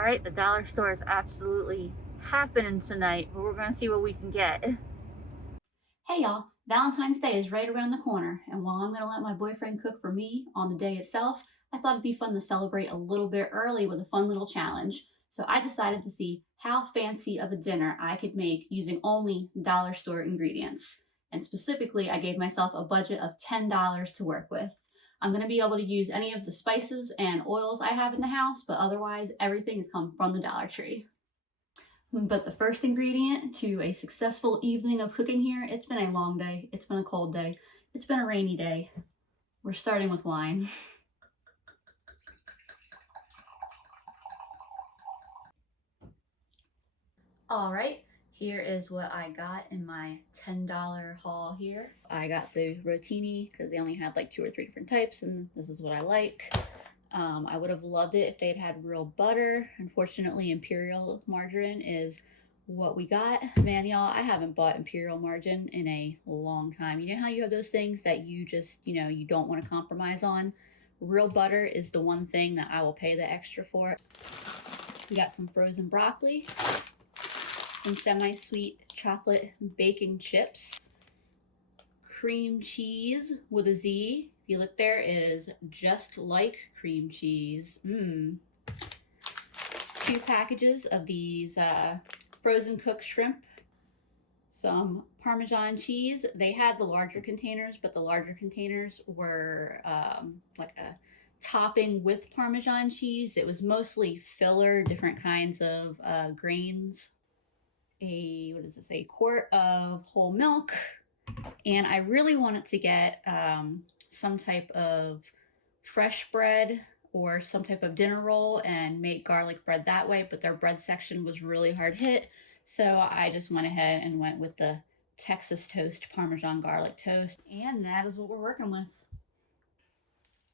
All right, the dollar store is absolutely happening tonight, but we're gonna see what we can get. Hey y'all, Valentine's Day is right around the corner, and while I'm gonna let my boyfriend cook for me on the day itself, I thought it'd be fun to celebrate a little bit early with a fun little challenge. So I decided to see how fancy of a dinner I could make using only dollar store ingredients. And specifically, I gave myself a budget of $10 to work with. I'm gonna be able to use any of the spices and oils I have in the house, but otherwise everything has come from the Dollar Tree. But the first ingredient to a successful evening of cooking here, it's been a long day, it's been a cold day, it's been a rainy day. We're starting with wine. All right, here is what I got in my $10 haul here. I got the rotini because they only had like 2 or 3 different types, and this is what I like. I would have loved it if they'd had real butter. Unfortunately, Imperial margarine is what we got. Man, y'all, I haven't bought Imperial margarine in a long time. You know how you have those things that you just, you don't want to compromise on? Real butter is the one thing that I will pay the extra for. We got some frozen broccoli, some semi-sweet chocolate baking chips, cream cheese with a Z. If you look there, it is just like cream cheese. 2 packages of these frozen cooked shrimp, some Parmesan cheese. They had the larger containers, but the larger containers were like a topping with Parmesan cheese. It was mostly filler, different kinds of grains. A quart of whole milk. And I really wanted to get some type of fresh bread or some type of dinner roll and make garlic bread that way, but their bread section was really hard hit. So I just went ahead and went with the Texas toast Parmesan garlic toast. And that is what we're working with.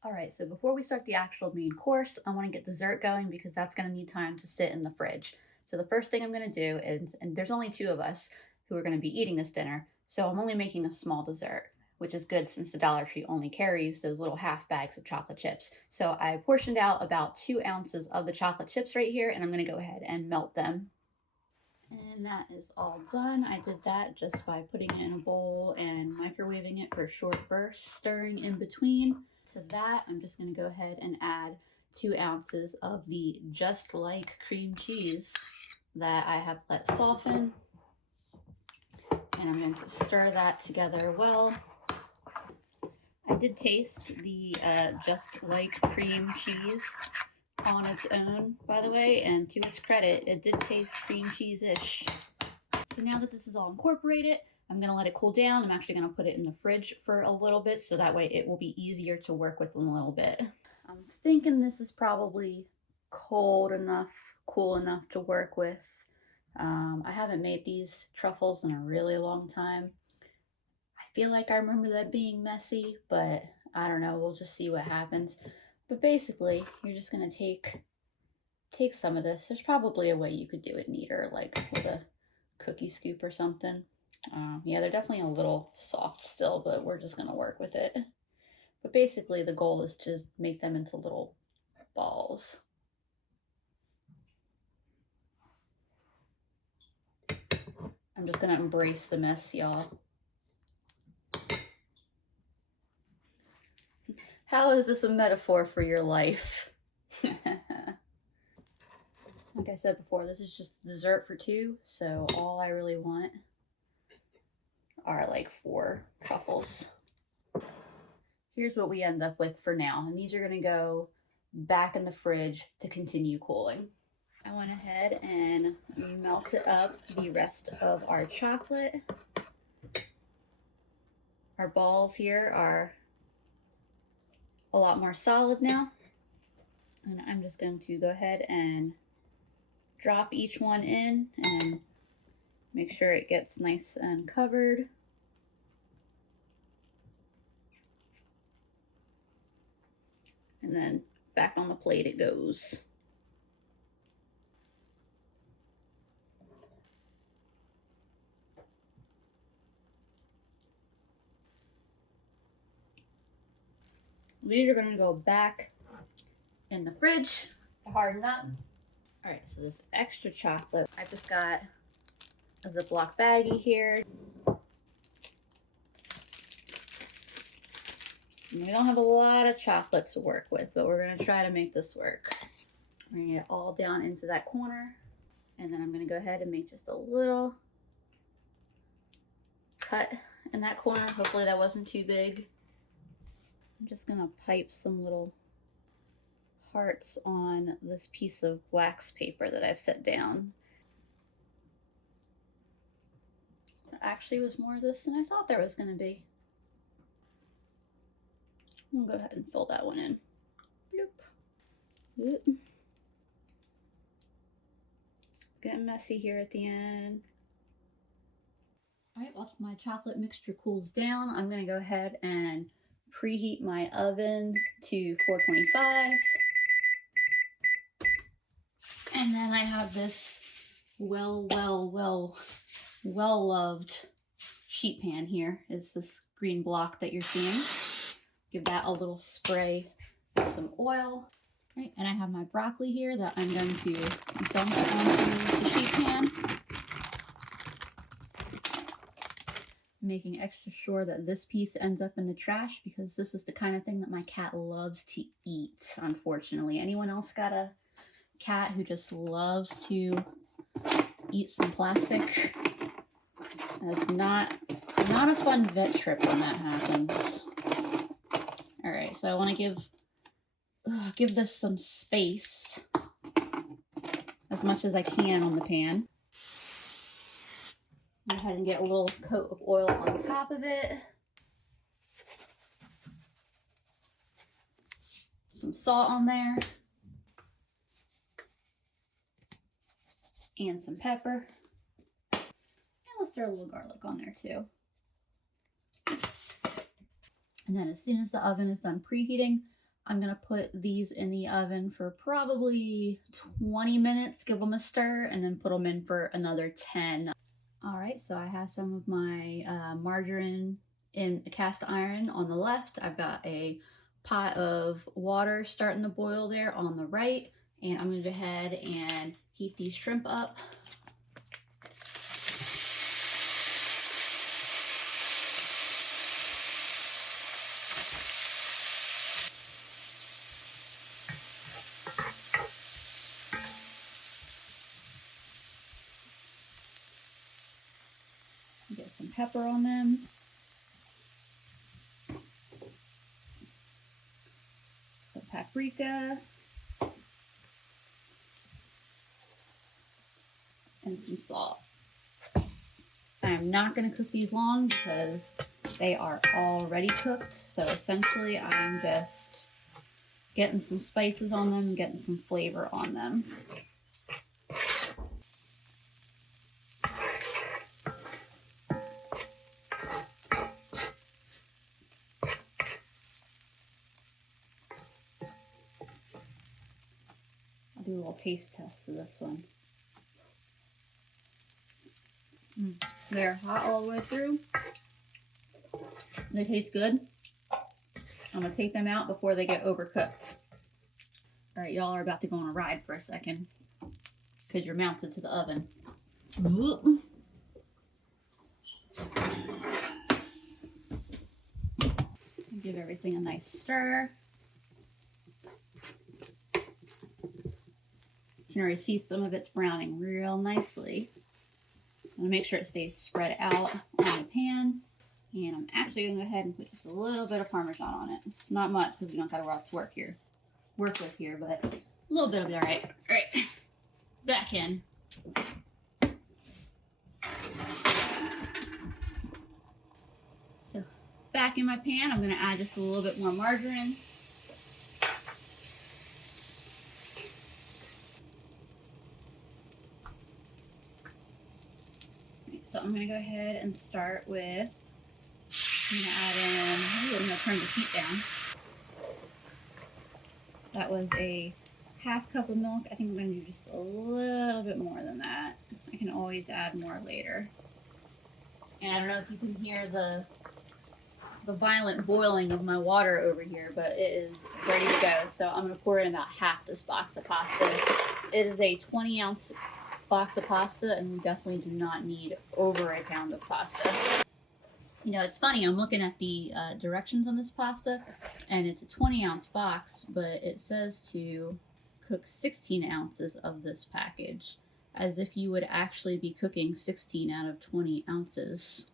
All right, so before we start the actual main course, I want to get dessert going because that's going to need time to sit in the fridge. So the first thing I'm going to do is, and there's only 2 of us who are going to be eating this dinner, so I'm only making a small dessert, which is good since the Dollar Tree only carries those little half bags of chocolate chips. So I portioned out about 2 ounces of the chocolate chips right here, and I'm going to go ahead and melt them. And that is all done. I did that just by putting it in a bowl and microwaving it for short bursts, stirring in between. To that, I'm just going to go ahead and add 2 ounces of the Just Like cream cheese that I have let soften. And I'm going to stir that together well. I did taste the Just Like cream cheese on its own, by the way, and to its credit, it did taste cream cheese-ish. So now that this is all incorporated, I'm going to let it cool down. I'm actually going to put it in the fridge for a little bit so that way it will be easier to work with in a little bit. I'm thinking this is probably cold enough, cool enough to work with. I haven't made these truffles in a really long time. I feel like I remember that being messy, but I don't know. We'll just see what happens. But basically, you're just going to take some of this. There's probably a way you could do it neater, like with a cookie scoop or something. Yeah, they're definitely a little soft still, but we're just going to work with it. But basically, the goal is to make them into little balls. I'm just going to embrace the mess, y'all. How is this a metaphor for your life? Like I said before, this is just dessert for 2, so all I really want are like 4 truffles. Here's what we end up with for now, and these are going to go back in the fridge to continue cooling. I went ahead and melted up the rest of our chocolate. Our balls here are a lot more solid now, and I'm just going to go ahead and drop each one in and make sure it gets nice and covered. And then back on the plate it goes. These are going to go back in the fridge to harden up. All right, so this extra chocolate, I just got a Ziploc baggie here. And we don't have a lot of chocolate to work with, but we're gonna try to make this work. We're gonna get it all down into that corner, and then I'm gonna go ahead and make just a little cut in that corner. Hopefully that wasn't too big. I'm just gonna pipe some little hearts on this piece of wax paper that I've set down. There actually was more of this than I thought there was gonna be. I'm gonna go ahead and fill that one in. Bloop. Bloop. Getting messy here at the end. All right, once my chocolate mixture cools down, I'm gonna go ahead and preheat my oven to 425. And then I have this well-loved sheet pan here. Is this green block that you're seeing. Give that a little spray with some oil. Right, and I have my broccoli here that I'm going to dump onto the sheet pan. Making extra sure that this piece ends up in the trash because this is the kind of thing that my cat loves to eat, unfortunately. Anyone else got a cat who just loves to eat some plastic? That's not a fun vet trip when that happens. All right, so I want to give this some space as much as I can on the pan. Go ahead and get a little coat of oil on top of it. Some salt on there. And some pepper. And let's throw a little garlic on there too. And then as soon as the oven is done preheating, I'm gonna put these in the oven for probably 20 minutes, give them a stir, and then put them in for another 10. All right, so I have some of my margarine in a cast iron on the left. I've got a pot of water starting to boil there on the right, and I'm gonna go ahead and heat these shrimp up. Get some pepper on them. Some paprika. And some salt. I'm not going to cook these long because they are already cooked. So essentially I'm just getting some spices on them, getting some flavor on them. I'll do a little taste test of this one. They're hot all the way through. They taste good. I'm gonna take them out before they get overcooked. All right, y'all are about to go on a ride for a second because you're mounted to the oven. Give everything a nice stir. You can already see some of it's browning real nicely. I'm gonna make sure it stays spread out on the pan. And I'm actually gonna go ahead and put just a little bit of Parmesan on it. Not much because we don't got a lot to work with here, but a little bit will be all right. All right, back in. So back in my pan, I'm gonna add just a little bit more margarine. So I'm going to go ahead and start with, I'm going to add in, I'm going to turn the heat down. That was a half cup of milk. I think I'm going to do just a little bit more than that. I can always add more later. And I don't know if you can hear the the violent boiling of my water over here, but it is ready to go. So I'm going to pour in about half this box of pasta. It is a 20-ounce box of pasta, and we definitely do not need over a pound of pasta. You know, it's funny, I'm looking at the directions on this pasta, and it's a 20-ounce box, but it says to cook 16 ounces of this package, as if you would actually be cooking 16 out of 20 ounces.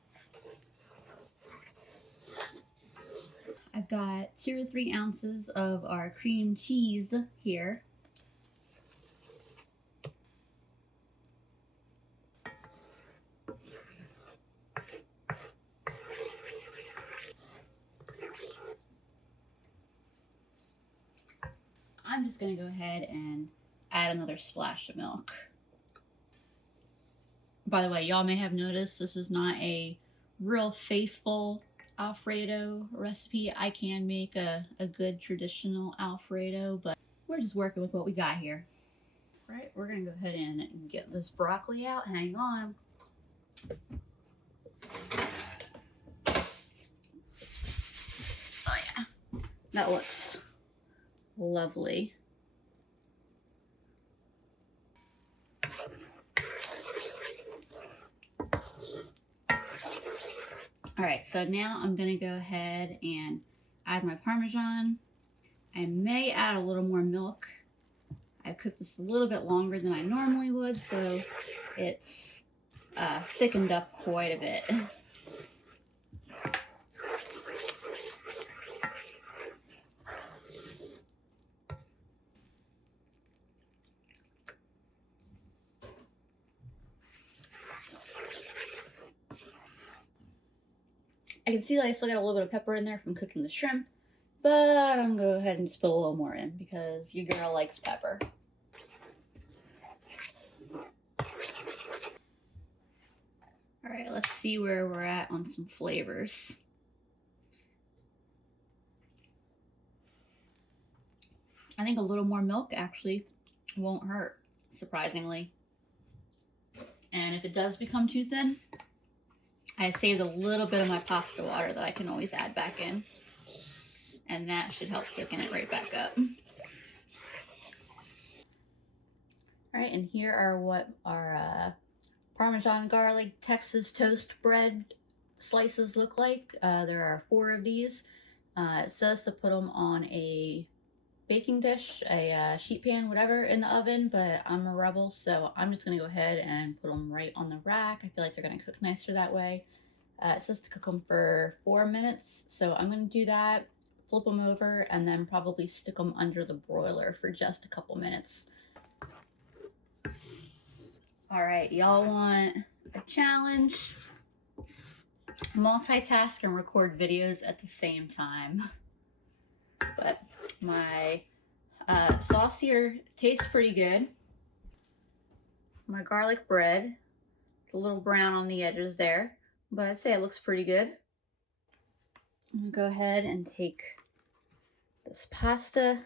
I've got 2 or 3 ounces of our cream cheese here. I'm just going to go ahead and add another splash of milk. By the way, y'all may have noticed this is not a real faithful Alfredo recipe. I can make a good traditional Alfredo, but we're just working with what we got here. All right, we're going to go ahead and get this broccoli out. Hang on. Oh yeah, that looks lovely. All right, so now I'm gonna go ahead and add my Parmesan. I may add a little more milk. I've cooked this a little bit longer than I normally would, so it's thickened up quite a bit. I can see that I still got a little bit of pepper in there from cooking the shrimp, but I'm gonna go ahead and just put a little more in because your girl likes pepper. All right, let's see where we're at on some flavors. I think a little more milk actually won't hurt, surprisingly. And if it does become too thin, I saved a little bit of my pasta water that I can always add back in. And that should help thicken it right back up. All right, and here are what our Parmesan garlic Texas toast bread slices look like. There are 4 of these. It says to put them on a baking dish, a sheet pan, whatever, in the oven, but I'm a rebel, so I'm just gonna go ahead and put them right on the rack. I feel like they're gonna cook nicer that way. It says to cook them for 4 minutes, so I'm gonna do that, flip them over, and then probably stick them under the broiler for just a couple minutes. All right, y'all want a challenge? Multitask and record videos at the same time. But my sauce here tastes pretty good. My garlic bread, a little brown on the edges there, but I'd say it looks pretty good. I'm gonna go ahead and take this pasta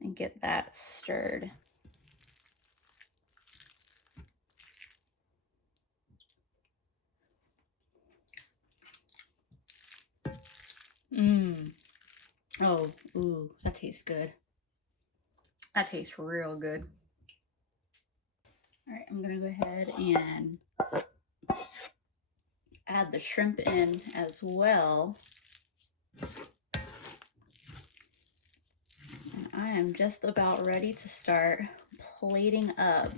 and get that stirred. Oh, ooh, that tastes good. That tastes real good. All right, I'm gonna go ahead and add the shrimp in as well. And I am just about ready to start plating up.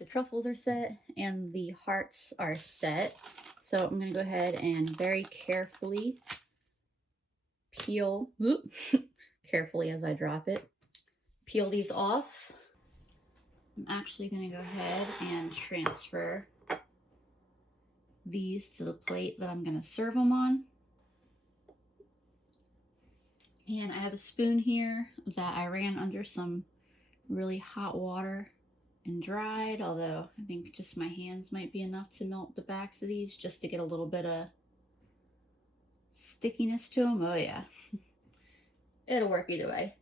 The truffles are set and the hearts are set. So I'm going to go ahead and very carefully peel, carefully as I drop it, peel these off. I'm actually going to go ahead and transfer these to the plate that I'm going to serve them on. And I have a spoon here that I ran under some really hot water and dried, although I think just my hands might be enough to melt the backs of these just to get a little bit of stickiness to them. Oh yeah, it'll work either way.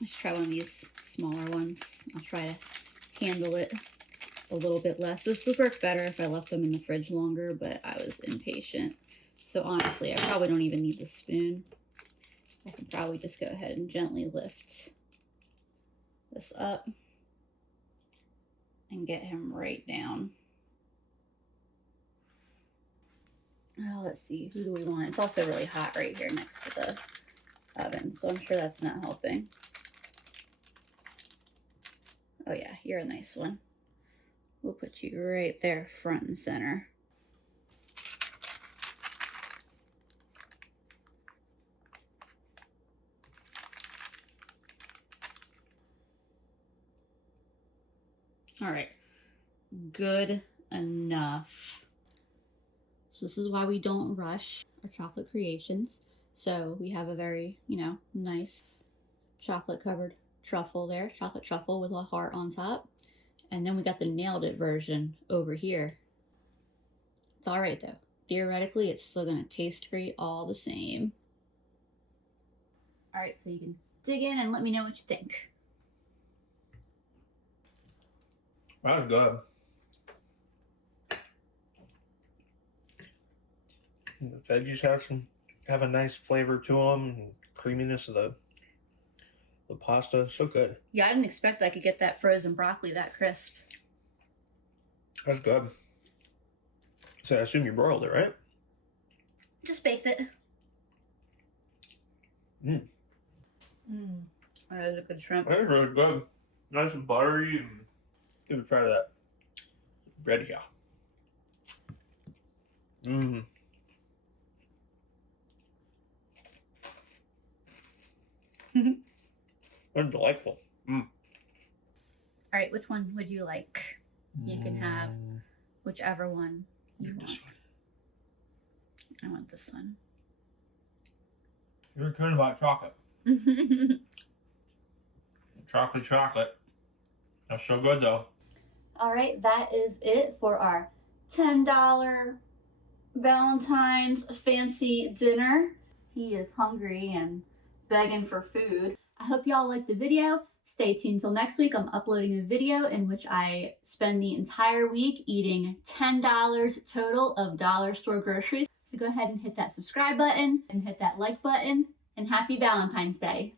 Let's try one of these smaller ones. I'll try to handle it a little bit less. This would work better if I left them in the fridge longer, but I was impatient. So honestly, I probably don't even need the spoon. I can probably just go ahead and gently lift this up and get him right down. Oh, let's see, who do we want? It's also really hot right here next to the oven, so I'm sure that's not helping. Oh yeah, you're a nice one. We'll put you right there, front and center. All right, good enough. So this is why we don't rush our chocolate creations. So we have a very, nice chocolate covered truffle there, chocolate truffle with a heart on top. And then we got the nailed it version over here. It's all right though. Theoretically, it's still gonna taste great all the same. All right, so you can dig in and let me know what you think. That was good. And the veggies have a nice flavor to them, and creaminess of the pasta. So good. Yeah, I didn't expect I could get that frozen broccoli that crisp. That's good. So I assume you broiled it, right? Just baked it. Mmm. That is a good shrimp. That is really good. Nice and buttery. And give me try that bread here. Mmm. That's delightful. Mm. All right, which one would you like? You can have whichever one you want. I want this one. You're talking about chocolate. Chocolate. That's so good though. All right, that is it for our $10 Valentine's fancy dinner. He is hungry and begging for food. I hope y'all liked the video. Stay tuned till next week. I'm uploading a video in which I spend the entire week eating $10 total of dollar store groceries. So go ahead and hit that subscribe button and hit that like button, and happy Valentine's Day.